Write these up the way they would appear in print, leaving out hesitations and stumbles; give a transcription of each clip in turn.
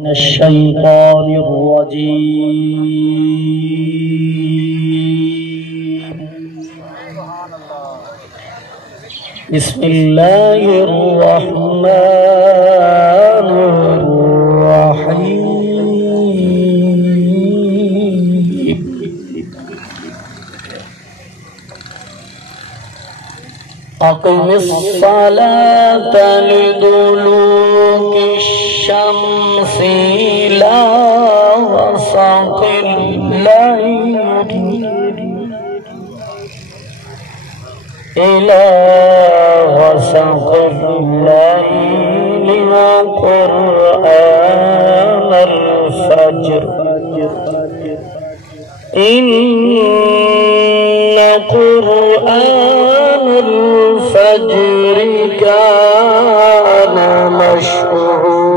من الشيطان الرجيم. بسم الله الرحمن الرحيم. أقم الصلاة لدلوك الشمس إلى غسق الليل وقرآن الفجر إن قرآن الفجر كان مشهودا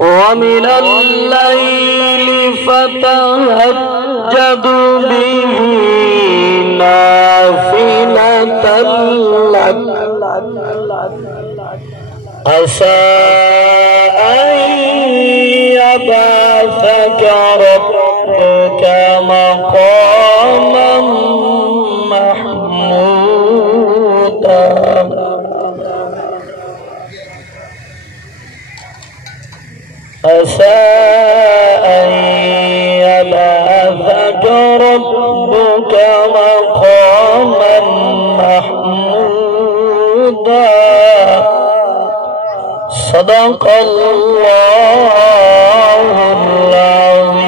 ومن الليل فتهجد به نافلة لك عسى أن يبعثك ربك مقاما محمودا عسى أن يبعثك ربك مقاما محمودا صدق الله العظيم.